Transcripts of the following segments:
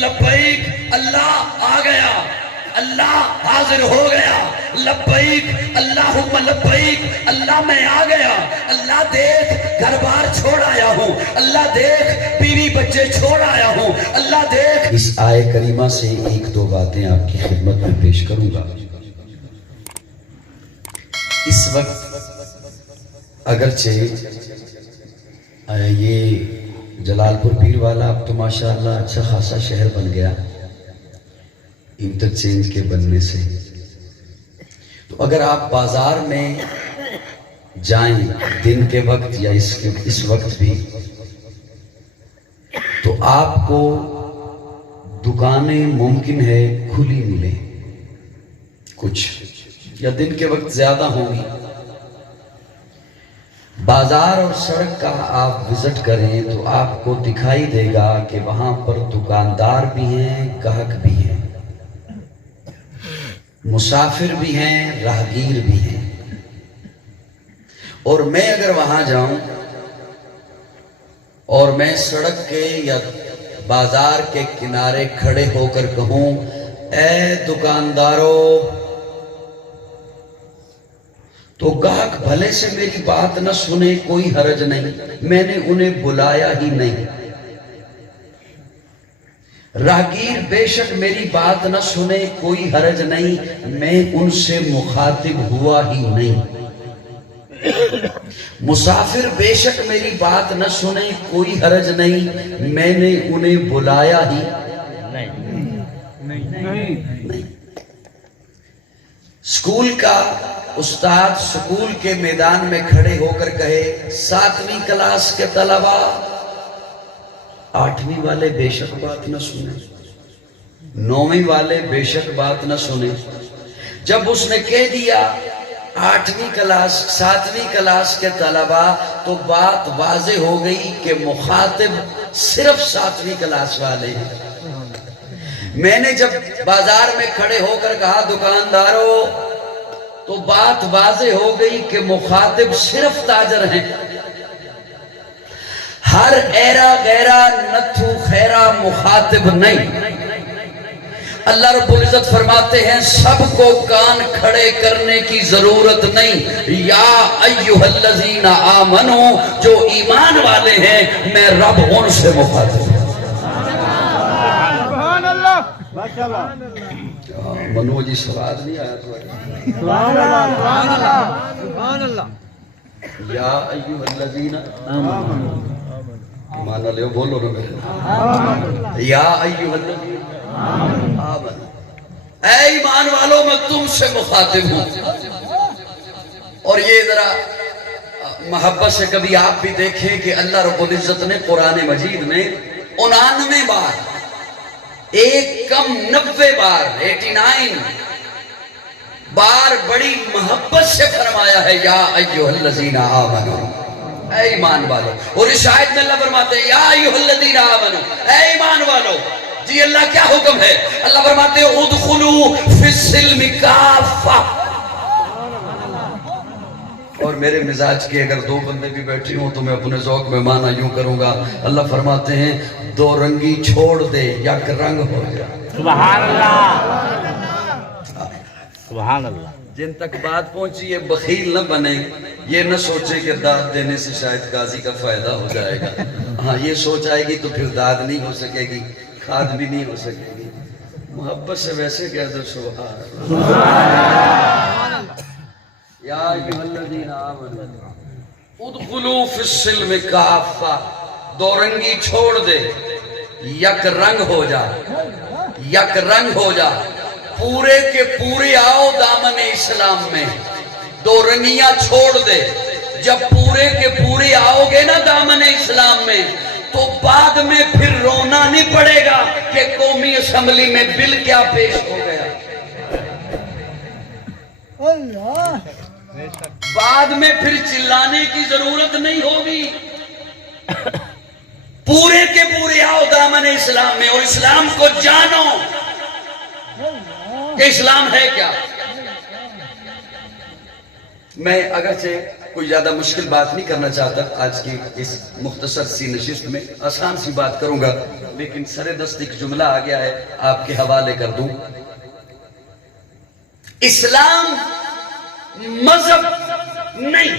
لبیک اللہ آ گیا، اللہ حاضر ہو گیا، لبیک اللہم لبیک اللہ میں آ گیا، اللہ دیکھ گھر بار چھوڑ آیا ہوں، اللہ دیکھ بیوی بچے چھوڑ آیا ہوں، اللہ دیکھ۔ اس آیت کریمہ سے ایک دو باتیں آپ کی خدمت میں پیش کروں گا۔ اس وقت اگرچہ یہ جلال پور پیر والا اب تو ماشاءاللہ اچھا خاصا شہر بن گیا انٹرچینج کے بننے سے، تو اگر آپ بازار میں جائیں دن کے وقت یا اس وقت بھی، تو آپ کو دکانیں ممکن ہے کھلی ملے کچھ، یا دن کے وقت زیادہ ہوں گی۔ بازار اور سڑک کا آپ وزٹ کریں تو آپ کو دکھائی دے گا کہ وہاں پر دکاندار بھی ہیں، گاہک بھی ہیں، مسافر بھی ہیں، راہگیر بھی ہیں۔ اور میں اگر وہاں جاؤں اور میں سڑک کے یا بازار کے کنارے کھڑے ہو کر کہوں اے دکانداروں، تو گاہک بھلے سے میری بات نہ سنے کوئی حرج نہیں، میں نے انہیں بلایا ہی نہیں۔ راہگیر بے شک میری بات نہ سنے کوئی حرج نہیں، میں ان سے مخاطب ہوا ہی نہیں۔ مسافر بے شک میری بات نہ سنے کوئی حرج نہیں، میں نے انہیں بلایا ہی نہیں۔ سکول کا استاد سکول کے میدان میں کھڑے ہو کر کہے 7ویں کلاس کے طلبہ، 8ویں والے بے شک بات نہ سنیں، 9ویں والے بے شک بات نہ سنیں۔ جب اس نے کہہ دیا 8ویں کلاس 7ویں کلاس کے طلبہ، تو بات واضح ہو گئی کہ مخاطب صرف 7ویں کلاس والے ہیں۔ میں نے جب بازار میں کھڑے ہو کر کہا دکانداروں، تو بات واضح ہو گئی کہ مخاطب صرف تاجر ہیں۔ ہر ایرا غیرہ نتھو خیرہ مخاطب نہیں۔ اللہ رب العزت فرماتے ہیں سب کو کان کھڑے کرنے کی ضرورت نہیں، یا ایہا الذین آمنو، جو ایمان والے ہیں میں رب ان سے مخاطب ہوں۔ سبحان اللہ، ماشاءاللہ، منو جی سواد نہیں آیا تو سبحان اللہ، سبحان اللہ، سبحان اللہ۔ یا ایہا الذین آمنو، مانا لے بولو نا میرے، یا ایہا الذین آمنو، اے ایمان والو میں تم سے مخاطب ہوں۔ اور یہ ذرا محبت سے کبھی آپ بھی دیکھیں کہ اللہ رب العزت نے قرآن مجید میں 99 بار، ایک کم 90 بار، 89 بار بڑی محبت سے فرمایا ہے یا ایہا الذین آمنو، اے ایمان والو۔ اور اس آیت میں اللہ فرماتے ہیں یا ایہا الذین آمنو، اے ایمان والو۔ جی اللہ کیا حکم ہے؟ اللہ فرماتے ہیں ادخلوا فی السلم کافہ۔ اور میرے مزاج کے اگر دو بندے بھی بیٹھے ہوں تو میں اپنے ذوق میں مانا یوں کروں گا، اللہ فرماتے ہیں دو رنگی چھوڑ دے یک رنگ ہو جا۔ سبحان اللہ، سبحان اللہ۔ جن تک بات پہنچی ہے بخیل نہ بنے، یہ نہ سوچے کہ داد دینے سے شاید قاضی کا فائدہ ہو جائے گا۔ ہاں یہ سوچ آئے گی تو پھر داد نہیں ہو سکے گی، کھاد بھی نہیں ہو سکے گی۔ محبت سے ویسے کہہ دو سبحان اللہ۔ یا ایھا الذین آمنوا ادخلوا فی السلم کافہ، دو رنگی چھوڑ دے، یک رنگ ہو جا، یک رنگ ہو جا، پورے کے پورے آؤ دامن اسلام میں۔ دو رنگیاں چھوڑ دے، جب پورے کے پورے آؤ گے نا دامن اسلام میں، تو بعد میں پھر رونا نہیں پڑے گا کہ قومی اسمبلی میں بل کیا پیش ہو گیا۔ بعد میں پھر چلانے کی ضرورت نہیں ہوگی۔ پورے کے پورے آؤ دامن اسلام میں اور اسلام کو جانو کہ اسلام ہے کیا۔ میں اگرچہ کوئی زیادہ مشکل بات نہیں کرنا چاہتا آج کی اس مختصر سی نشست میں، آسان سی بات کروں گا، لیکن سر دست ایک جملہ آ گیا ہے آپ کے حوالے کر دوں۔ اسلام مذہب نہیں،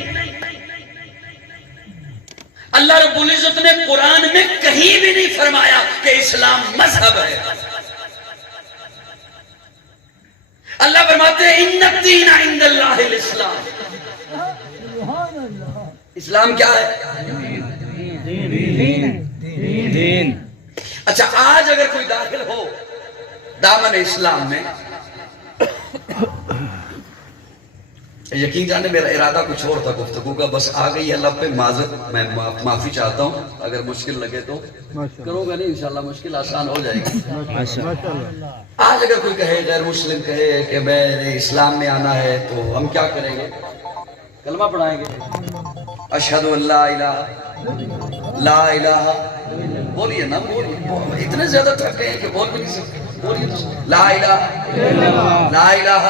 اللہ رب العزت نے قرآن میں کہیں بھی نہیں فرمایا کہ اسلام مذہب ہے۔ اللہ فرماتے ہیں ان الدین عند اللہ الاسلام۔ اسلام کیا ہے؟ دین۔ اچھا آج اگر کوئی داخل ہو دامن اسلام میں، یقین جانے میرا ارادہ کچھ اور تھا گفتگو کا، بس آ گئی ہے لب پہ، معذرت، میں معافی چاہتا ہوں اگر مشکل لگے تو کروں گا نہیں، انشاءاللہ مشکل آسان ہو جائے گی۔ آج اگر کوئی کہے غیر مسلم کہے کہ میں نے اسلام میں آنا ہے تو ہم کیا کریں گے؟ کلمہ پڑھائیں گے، اشہد ان لا الہ لا الہ، بولیے نا، بولیے، اتنے زیادہ تھکے ہیں کہ بول بھی نہیں سکتے، بولیے لا الہ لا الہ۔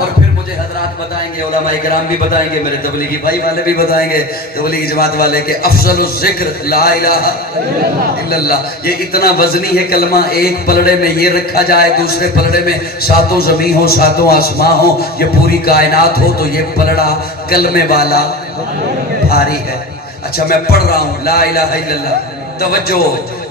اور پھر مجھے حضرات بتائیں گے، علماء کرام بھی بتائیں گے، میرے تبلیغی بھائی والے بھی بتائیں گے، تبلیغی جماعت والے کہ افضل الذکر لا الہ الا اللہ۔ یہ اتنا وزنی ہے کلمہ، ایک پلڑے میں یہ رکھا جائے، دوسرے پلڑے میں ساتوں زمین ہو، ساتوں آسمان ہو، یہ پوری کائنات ہو، تو یہ پلڑا کلمے والا بھاری ہے۔ اچھا میں پڑھ رہا ہوں لا الہ الا اللہ، توجہ،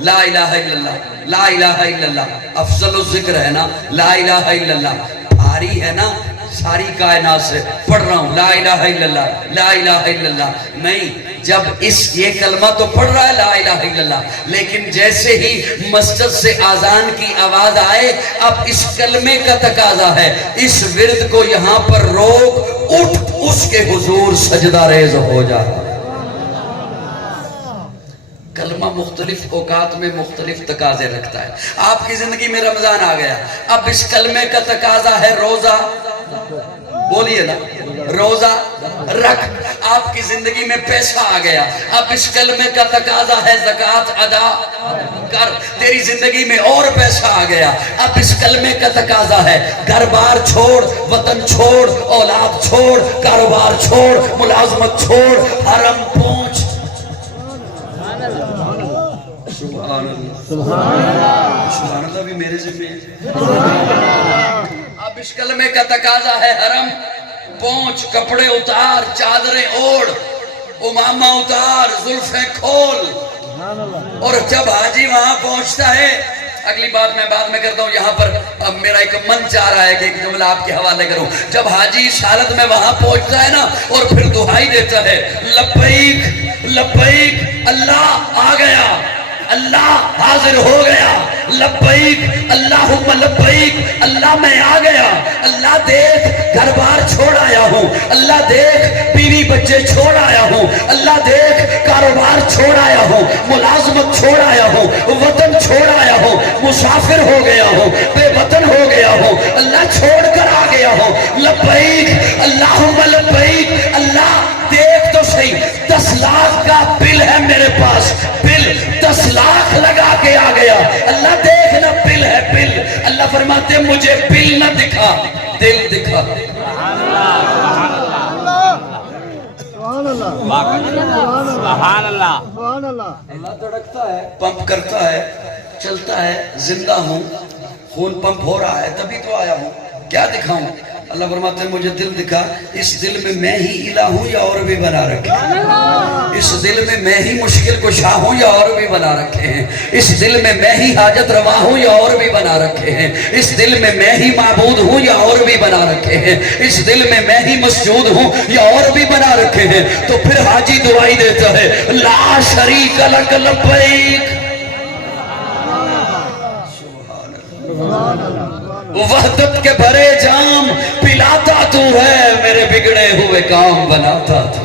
لا الہ الا اللہ، لا الہ الا اللہ، افضل الذکر ہے نا، لا الہ الا اللہ، بھاری ہے نا ساری کائنات سے، پڑھ رہا ہوں لا الہ الا اللہ، لا الہ الا اللہ۔ نہیں، جب یہ کلمہ تو پڑھ رہا ہے لا الہ الا اللہ، لیکن جیسے ہی مسجد سے اذان کی آواز آئے، اب اس کلمے کا تقاضا ہے اس ورد کو یہاں پر روک، اٹھ اس کے حضور سجدہ ریز ہو جا۔ کلمہ مختلف اوقات میں مختلف تقاضے رکھتا ہے۔ آپ کی زندگی میں رمضان آ گیا، اب اس کلمے کا تقاضا ہے روزہ، بولیے نا، روزہ رکھ۔ آپ کی زندگی میں پیسہ آ گیا، اب اس کلمے کا تقاضا ہے زکوٰۃ ادا کر۔ تیری زندگی میں اور پیسہ آ گیا، اب اس کلمے کا تقاضا ہے گھر بار چھوڑ، وطن چھوڑ، اولاد چھوڑ، کاروبار چھوڑ، ملازمت چھوڑ، حرم پہنچ۔ سبحان اللہ، سبحان اللہ بھی میرے ذمہ ہے۔ اب اس کلمے کا تقاضا ہے حرم پہنچ، کپڑے اتار، چادریں اوڑھ، امامہ اتار، زلفیں کھول۔ اور جب حاجی وہاں پہنچتا ہے، اگلی بات میں بعد میں کرتا ہوں، یہاں پر اب میرا ایک من چاہ رہا ہے کہ ایک جملہ آپ کے حوالے کروں۔ جب حاجی اس حالت میں وہاں پہنچتا ہے نا، اور پھر دعائی دیتا ہے لبیک لبیک، اللہ آ گیا، اللہ حاضر ہو گیا، لبیک اللہم لبیک، اللہ میں آ گیا، اللہ دیکھ گھر بار چھوڑ آیا ہوں، اللہ دیکھ بیوی بچے چھوڑ آیا ہوں، اللہ دیکھ کاروبار چھوڑ آیا ہوں، ملازمت چھوڑ آیا ہوں، وطن چھوڑ آیا ہوں، مسافر ہو گیا ہوں، بے وطن ہو گیا ہوں، اللہ چھوڑ کر آ گیا ہوں، لبیک اللہم لبیک، اللہ دیکھ تو صحیح، 10 لاکھ کا بل ہے میرے پاس، بل 10 لاکھ لگا کے آ گیا، اللہ دیکھنا بل ہے بل۔ اللہ فرماتے مجھے بل نہ دکھا، دل دکھا۔ سبحان اللہ۔ اللہ دھڑکتا ہے، پمپ کرتا ہے، چلتا ہے، زندہ ہوں، خون پمپ ہو رہا ہے، تبھی تو آیا ہوں، کیا دکھاؤں؟ اللہ فرماتے ہیں مجھے دل دکھا، اس دل میں میں ہی الہ ہوں یا اور بھی بنا رکھے ہیں، اس دل میں میں ہی مشکل کشا ہوں یا اور بھی بنا رکھے ہیں، اس دل میں میں ہی حاجت روا ہوں یا اور بھی بنا رکھے ہیں، اس دل میں میں ہی معبود ہوں یا اور بھی بنا رکھے ہیں، اس دل میں میں ہی مسجود ہوں یا اور بھی بنا رکھے ہیں۔ تو پھر حاجی دعائی دیتا ہے لا شریک لک لبیک، وحدت کے بھرے جام پلاتا تو ہے، میرے بگڑے ہوئے کام بناتا تو،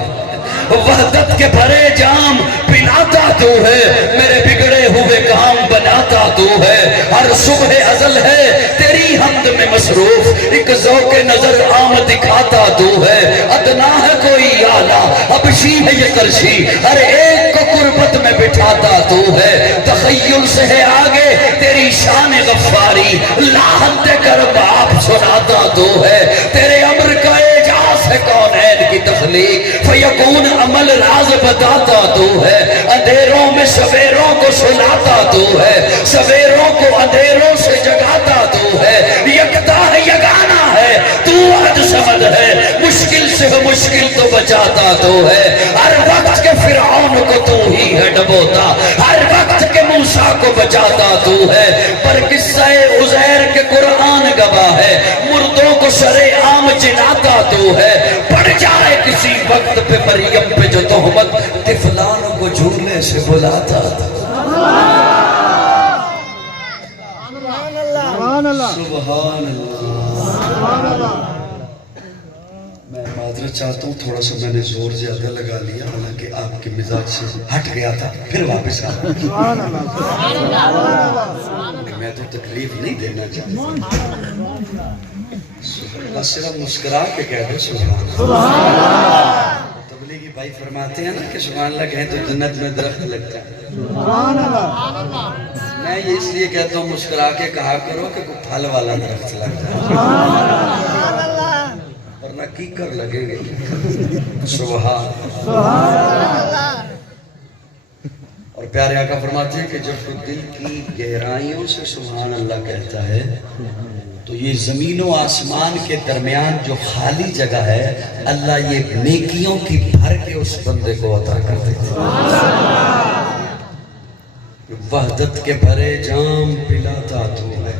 وحدت کے بھرے جام پلاتا تو ہے، میرے بگڑے ہوئے کام بناتا تو ہے، ہر صبح ازل ہے تیری حمد میں مصروف، ایک ذوق نظر عام دکھاتا تو ہے، ادنا ہے کوئی اعلیٰ، حبشی ہے یہ کرشی، ہر ایک کو قربت میں بٹھاتا تو ہے، تخیل سے ہے آگے تیری شان غفاری، لا حد کر باپ سناتا تو ہے، تیرے امر کا اعجاز ہے کونین کی تخلیق فیکون عمل راز بتاتا تو ہے اندھیروں میں سویروں کو سلاتا تو ہے سویروں کو اندھیروں سے جگاتا تو ہے یکتا ہے یگانا ہے تو احد صمد ہے مشکل سے مشکل تو بچاتا تو ہے ہر وقت کے فرعون کو تو ہی ہے ڈبوتا ہر وقت کے موسیٰ کو بچاتا تو ہے پر قصہ عزیر کے قرآن گواہ ہے مردوں کو شرع عام جلاتا تو ہے پڑ جائے کسی وقت پہ مریم پہ جو تہمت طفلانوں کو جھولے سے بلاتا تھا سبحان اللہ میں معذرت چاہتا ہوں تھوڑا سا میں نے زور زیادہ لگا لیا حالانکہ آپ کے مزاج سے ہٹ گیا تھا پھر واپس آ میں تو تکلیف نہیں دینا چاہتا بس صرف مسکرا کے کہہ دو سبحان اللہ تبلیغی بھائی فرماتے ہیں نا کہ سبحان اللہ کہیں تو جنت میں درخت لگتا ہے میں یہ اس لیے کہتا ہوں مسکرا کے کہا کرو کہ کوئی پھل والا درخت لگتا ہے ورنہ کیکر لگیں گے سبحان اللہ اور پیارے آقا فرماتے ہیں کہ جب تو دل کی گہرائیوں سے سبحان اللہ کہتا ہے تو یہ زمین و آسمان کے درمیان جو خالی جگہ ہے اللہ یہ نیکیوں کی بھر کے اس بندے کو عطا کر دیتا ہے وحدت کے بھرے جام پلاتا تو ہے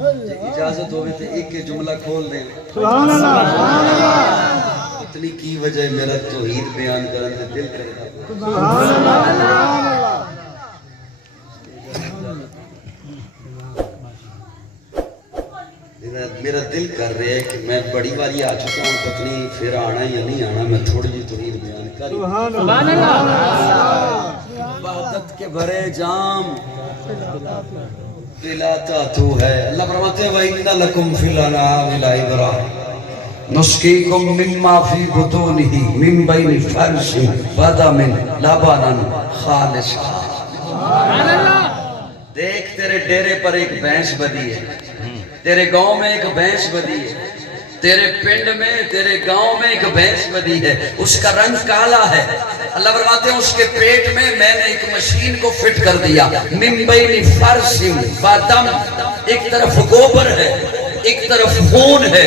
اجازت ہوئے تو ایک کے جملہ کھول دیں سبحان اللہ اتنی کی وجہ میرا توحید بیان کرنے دل کرتا سبحان اللہ میرا دل کر رہا ہے کہ میں بڑی والی آ چکا ہوں پتنی پھر آنا یا نہیں آنا میں تھوڑی جی توحید بیان کر سبحان اللہ وحدت کے بھرے جام پلاتا تو ہے اللہ فرماتے ہیں وَإِنَّ لَكُمْ فِي الْأَنْعَامِ لَعِبْرَةً نُسْقِيكُم مِّمَّا فِي بُطُونِهِ مِن بَيْنِ فَرْثٍ وَدَمٍ لَبَنًا خَالِصًا دیکھ تیرے ڈیرے پر ایک بھینس بدی ہے تیرے گاؤں میں ایک بھینس بدی ہے تیرے پنڈ میں تیرے گاؤں میں ایک بھینس بدی ہے اس کا رنگ کالا ہے اللہ فرماتے ہیں اس کے پیٹ میں میں نے ایک مشین کو فٹ کر دیا من بین فرث و دم ایک طرف گوبر ہے ایک طرف خون ہے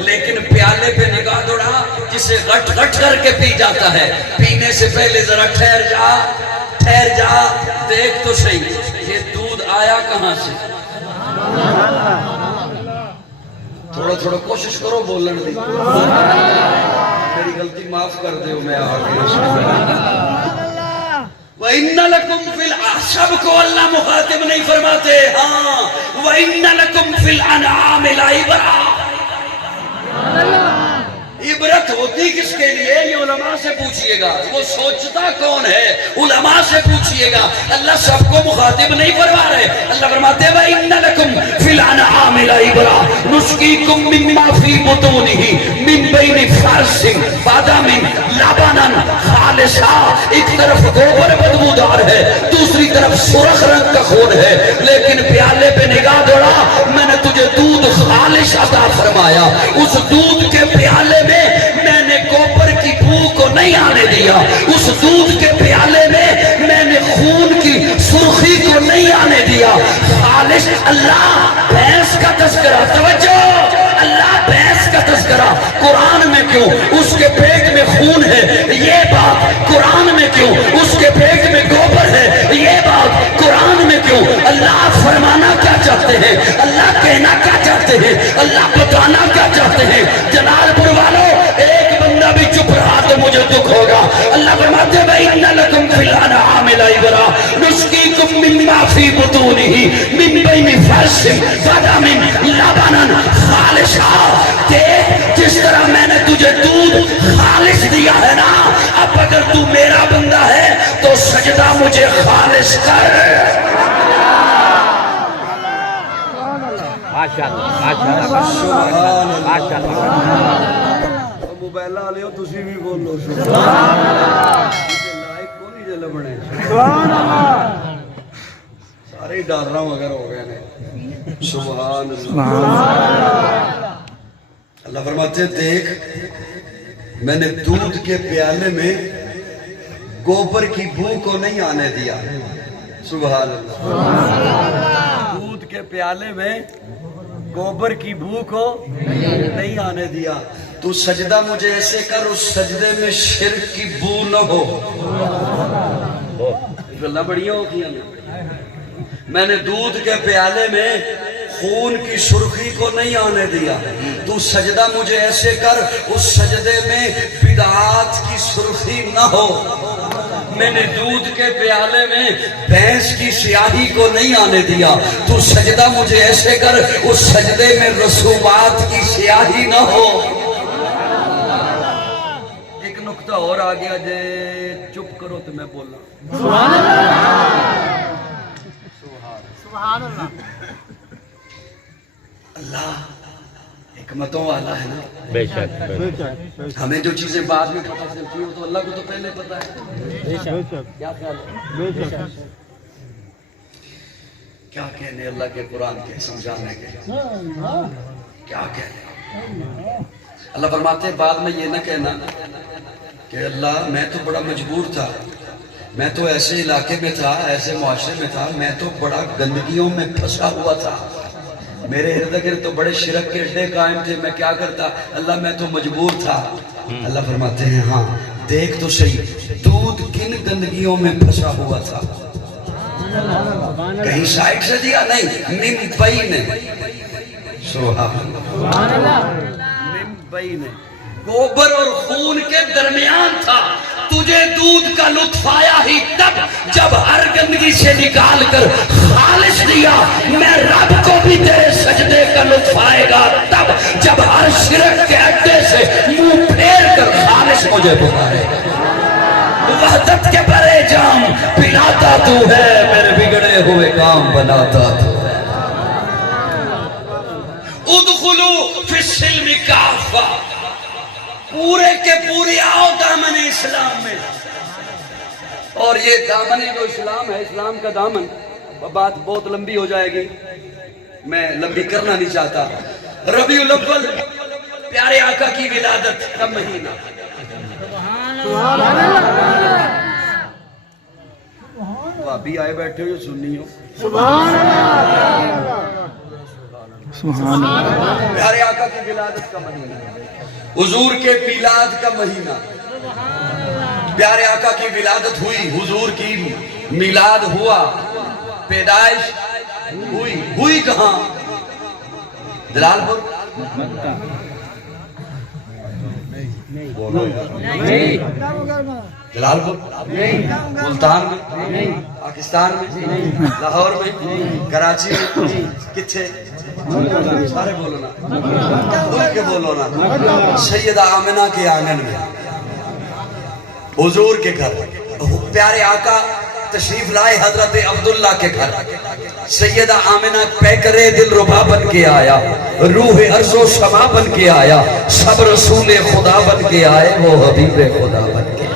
لیکن پیالے پہ نگاہ دوڑا جسے غٹ غٹ کر کے پی جاتا ہے پینے سے پہلے ذرا ٹھہر جا دیکھ تو صحیح یہ دودھ آیا کہاں سے تھوڑا کوشش کرو بولن دی میری غلطی معاف کر دیو میں آگے وَإِنَّ لَكُمْ فِي الْأَحْسَبْ کو اللہ مخاطب نہیں فرماتے ہاں وَإِنَّ لَكُمْ فِي الْأَنْعَامِ لَعِبْرَةً عبرت ہوتی کس کے لیے یہ علماء سے پوچھئے گا وہ سوچتا کون ہے علماء سے پوچھئے گا اللہ سب کو مخاطب نہیں فرما رہے اللہ فرماتے ہیں وَإِنَّ لَكُمْ فِي الْأَنْعَامِ لَعِبْرَةً نُسْقِيكُم مِّمَّا فِي بُطُونِهِ مِن بَيْنِ فَرْثٍ وَدَمٍ لَبَنًا خَالِصًا ایک طرف گوبر بدبودار ہے دوسری طرف سرخ رنگ کا خون ہے لیکن پیالے پہ نگاہ دوڑا میں نے تجھے دودھ خالص عطا فرمایا اس دودھ کے پیالے میں نے گوبر کی بو کو نہیں آنے دیا اس دودھ کے پیالے میں نے خون کی سرخی کو نہیں آنے دیا خالص اللہ بھینس کا تذکرہ توجہ اللہ بھینس کا تذکرہ قرآن میں کیوں اس کے پیٹ میں خون ہے یہ بات قرآن میں کیوں اس کے پیٹ میں گوبر ہے یہ بات قرآن میں کیوں اللہ فرمانا کیا چاہتے ہیں اللہ کہنا کیا چاہتے ہیں اللہ بتانا کیا چاہتے ہیں جلال پور والوں ایک بندہ بھی چپ رہا تو مجھے دکھ ہوگا اللہ فرماتے ہیں وَإِنَّ لَكُمْ فِي الْأَنْعَامِ لَعِبْرَةً نُسْقِيكُم مِّمَّا فِي بُطُونِهِ مِن بَيْنِ فَرْثٍ وَدَمٍ لَبَنًا خَالِصًا جس طرح میں نے تجھے دودھ خالص دیا ہے نا اب اگر تو میرا بندہ ہے تو سجدہ مجھے خالص کر موبائل آ لیو تسی بھی بولو لائک کو نہیں جلے بنے سارے ڈر رہا ہوں اگر ہو گئے نے سبحان اللہ اللہ فرماتے ہیں دیکھ میں نے دودھ کے پیالے میں گوبر کی بو کو نہیں آنے دیا. سبحان اللہ. دودھ کے پیالے میں گوبر کی بو کو نہیں آنے دیا. تو سجدہ مجھے ایسے کر اس سجدے میں شرک کی بو نہ ہو. اللہ بڑھیا ہو کیا. میں نے دودھ کے پیالے میں خون کی سرخی کو نہیں آنے دیا. تو سجدہ مجھے ایسے کر اس سجدے میں بدعات کی سرخی نہ ہو. میں نے دودھ کے پیالے میں بھینس کی سیاہی کو نہیں آنے دیا. تو سجدہ مجھے ایسے کر اس سجدے میں رسومات کی سیاہی نہ ہو. ایک نقطہ اور آ گیا جے چپ کرو تو میں بولا. سبحان اللہ. سبحان اللہ. اللہ حکمتوں والا ہے نا. بے شک. ہمیں جو چیزیں بعد میں پتہ چلتی ہیں وہ تو اللہ کو تو پہلے پتہ ہے. کیا خیال ہے؟ کیا کہنے اللہ کے قرآن کے سمجھانے کے. کیا کہنے. اللہ فرماتے ہیں بعد میں یہ نہ کہنا کہ اللہ میں تو بڑا مجبور تھا, میں تو ایسے علاقے میں تھا, ایسے معاشرے میں تھا, میں تو بڑا گندگیوں میں پھنسا ہوا تھا, میرے ارد گرد تو بڑے شرک کے اڈے قائم تھے, میں کیا کرتا اللہ میں تو مجبور تھا. اللہ فرماتے ہیں ہاں دیکھ تو صحیح دودھ کن گندگیوں میں پھنسا ہوا تھا. کہیں سائڈ سے دیا نہیں, من بین. سبحان اللہ. من بین گوبر اور خون کے درمیان تھا. تجھے دودھ کا لطف آیا ہی تب جب ہر گندگی سے نکال کر خالص دیا. میں رب کو بھی تیرے سجدے کا لطف آئے گا تب جب ہر شرک کے اڈے سے منہ پھیر کر خالص مجھے پکارے گا. وحدت کے برے جام پلاتا تو ہے, میرے بگڑے ہوئے کام بناتا تو ہے. ادخلوا فی السلم کافہ, پورے کے پوری آؤ دامن اسلام میں. اور یہ دامن جو اسلام ہے, اسلام کا دامن, بات بہت لمبی ہو جائے گی, میں لمبی کرنا نہیں چاہتا. ربیع الاول پیارے آقا کی ولادت کا مہینہ. بھابی آئے بیٹھے ہو سنی ہو. پیارے آقا کی ولادت کا مہینہ, حضور کے میلاد کا مہینہ. پیارے آقا کی ولادت ہوئی, حضور کی میلاد ہوا, پیدائش ہوئی کہاں؟ جلال پور, جلال پور, ملتان میں, پاکستان میں, لاہور میں, کراچی میں, کتھے سارے بولو نا, بول کے بولو نا. سیدہ آمنہ کے آنگن میں, حضور کے گھر, پیارے آقا تشریف لائے حضرت عبداللہ کے گھر. سیدہ آمنہ پیکرے دل ربا بن کے آیا, روح عرض و سما بن کے آیا, سب رسول خدا بن کے آئے, وہ حبیب خدا بن کے آئے.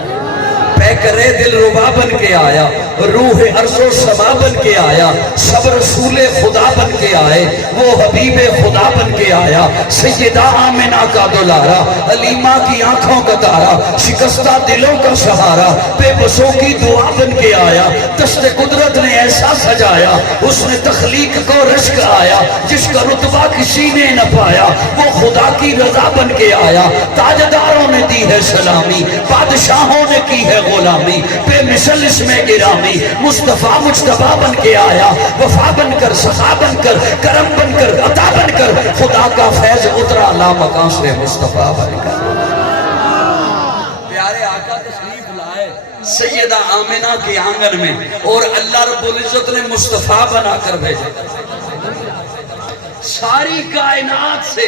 پیکرے دل ربا بن کے آیا, روح عرض و سما بن کے آیا, سب رسول خدا بن کے آئے, وہ حبیب خدا بن کے آیا. سیدہ آمنہ کا دلارا, علیمہ کی آنکھوں کا تارا, شکستہ دلوں کا سہارا, بے بسوں کی دعا بن کے آیا. دست قدرت نے ایسا سجایا, اس نے تخلیق کو رشک آیا, جس کا رتبہ کسی نے نہ پایا, وہ خدا کی رضا بن کے آیا. تاجداروں نے دی ہے سلامی, بادشاہوں نے کی ہے غلامی, بے مثل اس میں گرامی, مصطفیٰ مجتبیٰ بن کے آیا. وفا بن کر, سخا بن کر, کرم بن کر, عطا بن کر, خدا کا فیض اترا لامکان سے مصطفیٰ بن کر. پیارے آقا تشریف لائے سیدہ آمنہ کے آنگن میں, اور اللہ رب العزت نے مصطفیٰ بنا کر بھیجا. ساری کائنات سے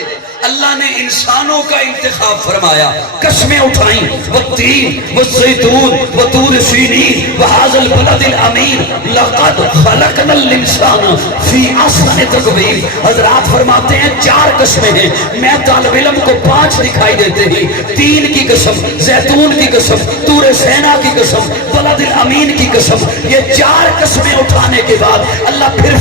اللہ نے انسانوں کا انتخاب فرمایا, قسمیں اٹھائیں, والتین والزیتون وطور سینین وہذا البلد الامین لقد خلقنا الانسان فی احسن تقویم. حضرات فرماتے ہیں 4 قسمیں ہیں, میں طالب علم کو 5 دکھائی دیتے ہیں. 3 کی قسم, زیتون کی قسم, طور سینا کی قسم, بلد الامین کی قسم. یہ 4 قسمیں اٹھانے کے بعد اللہ پھر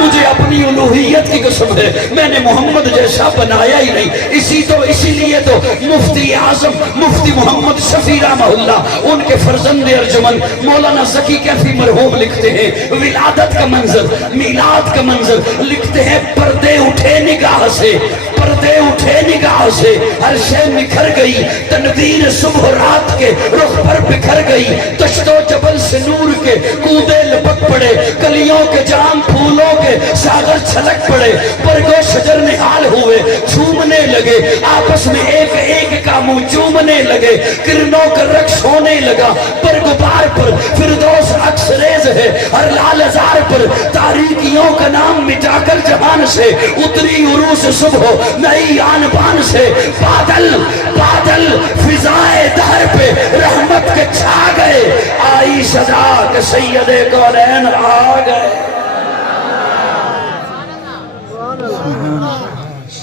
مجھے اپنی الوہیت کی قسم ہے میں نے محمد جیسا بنایا ہی نہیں. اسی لیے تو مفتی اعظم مفتی محمد شفیع رحمہ اللہ ان کے فرزند ارجمن مولانا ذکی کیفی مرحوم لکھتے ہیں ولادت کا منظر میلاد کا منظر لکھتے ہیں پردے اٹھے نگاہ سے پردے اٹھے نگاہ سے ہر شے نکھر گئی تنویر صبح رات کے رخ پر بکھر گئی تشت و جبل سے نور کے کودے لپک پڑے کلیوں کے جام پھولوں کے ساغر چھلک پڑے برگو شجر نہال ہوئے جھومنے لگے آپس میں ایک ایک کا منہ چومنے لگے کرنوں کا رقص ہونے لگا برگبار پر فردوس عکس ریز ہے ہر لال ازار پر تاریکیوں کا نام مٹا کر جہان سے اتری عروس صبح نئی آن بان سے بادل بادل فضائے دہر پہ رحمت کے چھا گئے آئی صدا کہ سید کونین آ گئے.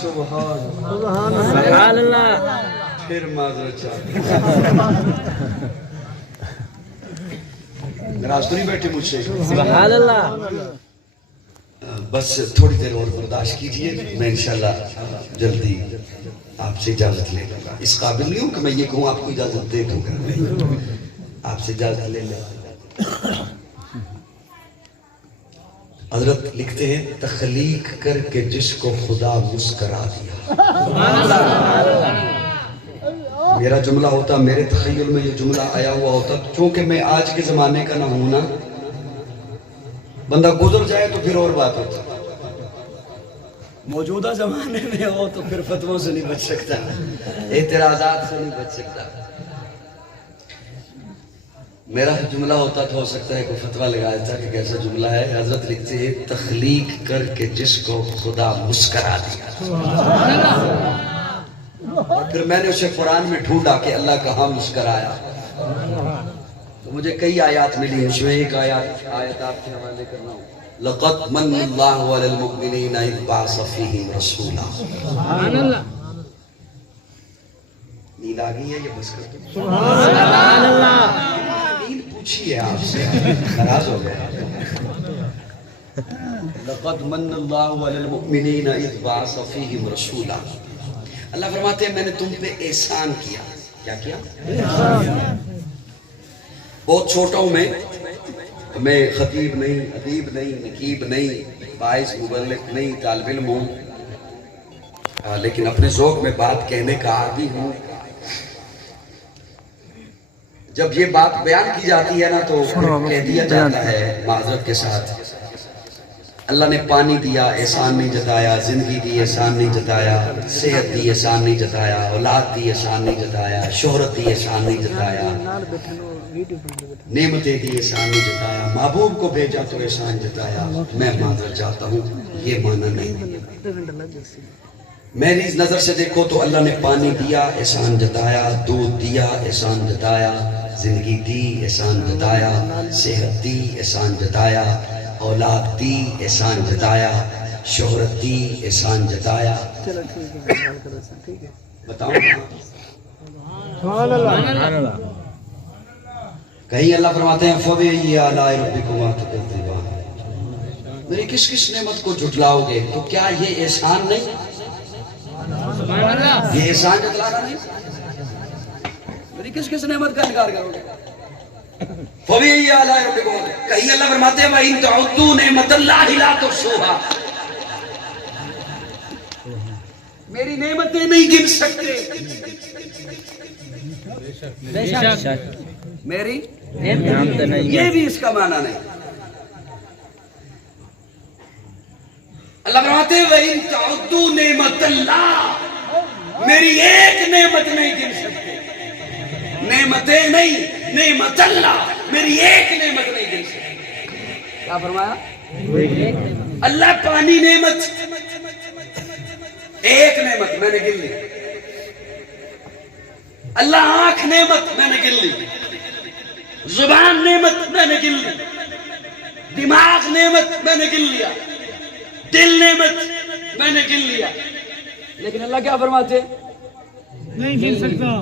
سبحان اللہ. پھر معذرت چاہتا ناراض تو نہیں بیٹھے مجھ سے؟ سبحان اللہ. بس تھوڑی دیر اور برداشت کیجئے میں انشاءاللہ جلدی آپ سے اجازت لے لوں گا. اس قابل نہیں ہوں کہ میں یہ کہوں آپ کو اجازت دے دوں گا آپ سے اجازت لے لیں. حضرت لکھتے ہیں تخلیق کر کے جس کو خدا مسکرا دیا. میرا جملہ ہوتا میرے تخیل میں یہ جملہ آیا ہوا ہوتا چونکہ میں آج کے زمانے کا نہ ہوں نا بندہ گزر جائے تو پھر اور بات ہوتا موجودہ زمانے میں ہو تو پھر فتووں سے نہیں بچ سکتا اعتراضات سے نہیں بچ سکتا. میرا جملہ ہوتا تو ہو سکتا ہے کوئی فتوہ لگا دیتا کہ کیسا جملہ ہے. حضرت لکھتے ہیں تخلیق کر کے جس کو خدا مسکرا دیا اور پھر میں نے اسے قرآن میں ڈھونڈا کہ اللہ کہاں مسکرایا تو مجھے کئی آیات ملی اس میں ایک آیت آپ کے حوالے کرنا ہوں. لقد من اللہ علی المؤمنین اذ بعث فیہم رسولا. سبحان اللہ. نیند آ گئی ہے یہ بس کر دو. سبحان اللہ. نیند پوچھی ہے آپ سے ناراض ہو گئے. لقد من اللہ علی المؤمنین اذ بعث فیہم رسولا. اللہ فرماتے ہیں میں نے تم پہ احسان کیا. کیا کیا؟ بہت چھوٹا ہوں میں خطیب نہیں ادیب نہیں نقیب نہیں باعث مبلغ نہیں طالب علم ہوں لیکن اپنے ذوق میں بات کہنے کا عادی ہوں. جب یہ بات بیان کی جاتی ہے نا تو کہہ دیا جاتا ہے معذرت کے ساتھ اللہ نے پانی دیا احسان نہیں جتایا زندگی دی احسان نہیں جتایا صحت دی احسان نہیں جتایا اولاد دی احسان نہیں جتایا شہرت دی احسان نہیں جتایا نعمتیں دی احسان نہیں جتایا محبوب کو بھیجا تو احسان جتایا. میں معذرت چاہتا ہوں یہ معنی نہیں. میری نظر سے دیکھو تو اللہ نے پانی دیا احسان جتایا دودھ دیا احسان جتایا زندگی دی احسان جتایا صحت دی احسان جتایا اولاد دی احسان جتایا شہرت دی احسان جتایا. بتاؤں کہیں اللہ فرماتے ہیں فَبِأَيِّ آلَاءِ رَبِّكُمَا تُكَذِّبَانِ. میری کس کس نعمت کو جھٹلاؤ گے تو کیا یہ احسان نہیں یہ احسان جتلانا نہیں میری کس کس نعمت کا انکار کرو گے. فَبِأَيِّ آلَاءِ رَبِّكُمَا کہیں اللہ فرماتے ہیں وَإِن تَعُدُّوا نِعْمَتَ اللَّهِ لَا تُحْصُوهَا. میری نعمتیں نہیں گن سکتے میری یہ بھی اس کا معنی نہیں. اللہ فرماتے ہیں وَإِن تَعُدُّوا نِعْمَتَ اللَّهِ میری ایک نعمت نہیں گن سکتے. نعمتیں نہیں نعمت اللہ میری ایک نعمت نہیں گن سکتے. کیا فرمایا؟ اللہ پانی نعمت ایک نعمت میں نے گن لی. اللہ آنکھ نعمت میں نے گن لی. زبان نعمت میں نے گن لی. دماغ نعمت میں نے گن لیا. دل نعمت میں نے گن لیا. لیکن اللہ کیا فرماتے نہیں گن سکتا.